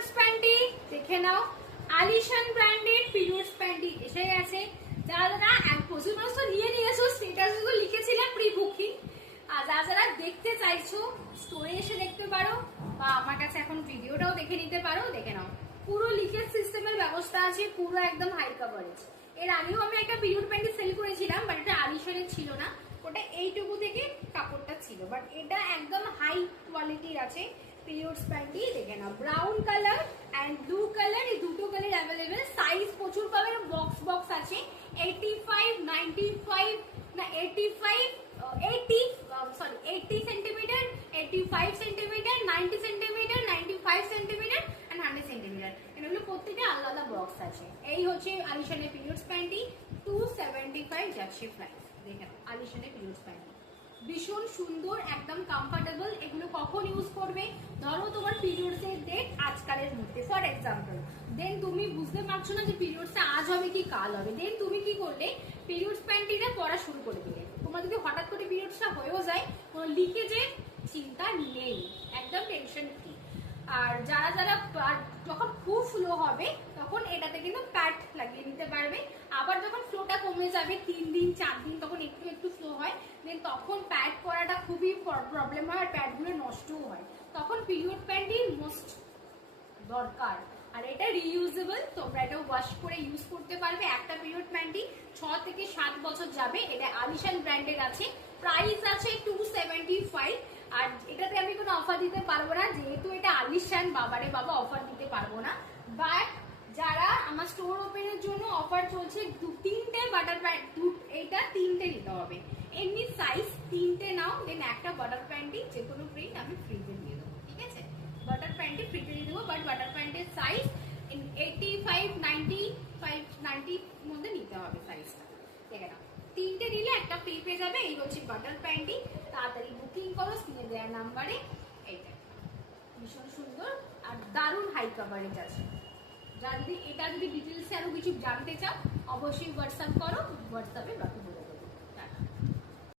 Periods panty দেখে নাও, আলিশান branded periods panty এসে গেছে। যারা প্রচুর মানুষ তো নিয়ে নিয়েছো, স্টেটাস গুলো লিখেছিলাম প্রি বুকিং। আর যারা দেখতে চাইছো স্টোরে এসে দেখতে পারো, বা আমার কাছে এখন ভিডিওটাও দেখে নিতে পারো। দেখে নাও, পুরো লিকেজ সিস্টেমের ব্যবস্থা আছে, পুরো একদম হাই কভারেজ। এর আগেও আমি একটা পিরিয়ড প্যান্টি সেল করেছিলাম, বাট এটা আলিশানের ছিল না, ওটা এইটুকু থেকে কাপড়টা ছিল। বাট এটা একদম হাই কোয়ালিটির আছে পিরিয়ডস প্যান্টি। দেখে নাও, brown colour and blue colour, এই দুটো কালার অ্যাভেলেবেল। সাইজ প্রচুর পাবেন, বক্স বক্স আছে। 85, 95 না 85, 80 centimetre, 85 centimetre, 90 centimetre, 95 centimetre and 100 centimetre. এগুলো প্রত্যেকটা আলাদা বক্স আছে। এই হচ্ছে আলিশানের পিরিয়ডস প্যান্টি, 275 জার্সি প্রাইস। দেখে নাও, আলিশানের পিরিয়ডস প্যান্টি ভীষণ সুন্দর, একদম কমফোর্টেবল। এগুলো কখন ইউজ করবে? ধরো তোমার পিরিয়ডস এর ডেট আজকালের মধ্যে, ফর এক্সাম্পল। দেন তুমি বুঝতে পারছো না যে পিরিয়ডসটা আজ হবে কি কাল হবে। দেন তুমি কি করলে, পিরিয়ডস প্যান্টিটা পরা শুরু করে দিলে। তোমার যদি হঠাৎ করে পিরিয়ডসটা হয়েও যায়, কোনো লিকেজের চিন্তা নেই, একদম টেনশন ফ্রি। আর যারা যখন খুব ফ্লো হবে তখন এটাতে কিন্তু প্যাড লাগিয়ে নিতে পারবে। আবার যখন ফ্লোটা কমে যাবে 3 দিন 4 দিন, তখন একটু একটু ফ্লো হয়, দেন তখন প্যাড পরাটা খুবই প্রবলেম হয়, আর প্যাডগুলো নষ্টও হয়। তখন পিরিয়ড প্যান্টই মোস্ট দরকার। আর এটা রিইউজেবল, তোমরা এটা ওয়াশ করে ইউজ করতে পারবে। একটা পিরিয়ড প্যান্টি 6 থেকে 7 বছর যাবে। এটা আলিশান ব্র্যান্ডের আছে, প্রাইস আছে 275। আর এটাতে আমি কোনো অফার দিতে পারবো না, যেহেতু এটা আলিশান, বাবারে বাবা অফার দিতে পারবো না। বাট যারা আমার স্টোর ওপেনের জন্য অফার চলছে, 3টে বাটার প্যান্ট, এইটা 3টে নিতে হবে। এমনি সাইজ 3টে নাও, দেন একটা বাটার প্যান্টি যে কোনো প্রিন্ট আমি ফ্রিতে দিয়ে দেবো, ঠিক আছে? বাটার প্যান্টি ফ্রিতে দিয়ে দেবো, বাট বাটার প্যান্টের সাইজ 85, 95, 90 মধ্যে নিতে হবে সাইজটা। দেখে নাও, 3টে নিলে একটা ফ্রি পেয়ে যাবে। এই হচ্ছে বাটার প্যান্টি। তাড়াতাড়ি বুকিং করো স্ক্রিনে দেওয়া নাম্বারে। এইটা ভীষণ সুন্দর আর দারুণ হাই কভারেজ আছে। যদি ডিটেলসে আরো কিছু জানতে চাও, অবশ্যই হোয়াটসঅ্যাপ করো, হোয়াটসঅ্যাপে বাকি